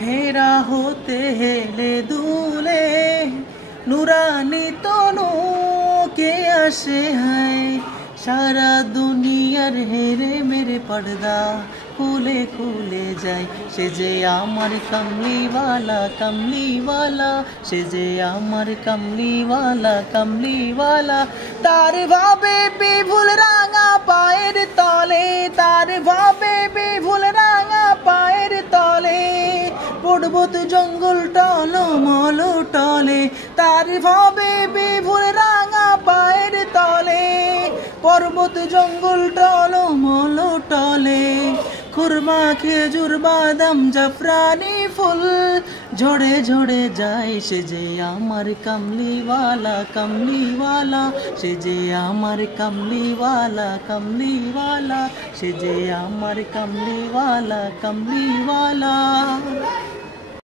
হেরা হতে হেলে দুলে নুরানি তনু কে আসে হায় সারা দুনিয়ার হেরে মেরে পর্দা খুলে খুলে যায় সে যে আমার কমলিওয়ালা কমলিওয়ালা সে যে আমার কমলিওয়ালা কমলিওয়ালা তার ভাবে বিভুল রাঙা পায়ের তলে তার ভাবে বিভুল রাঙা পায়ের তলে পর্বত জঙ্গল টলমল টলে তার ভাবে বিভুল রাঙা পায়ের তলে পর্বত জঙ্গল টলমল টলে খুরমা খেজুর বাদাম জাফরানি ফুল ঝরে ঝরে যায় সে যে আমার কমলিওয়ালা কমলিওয়ালা সে যে আমার কমলিওয়ালা কমলিওয়ালা সে যে আমার কমলিওয়ালা কমলিওয়ালা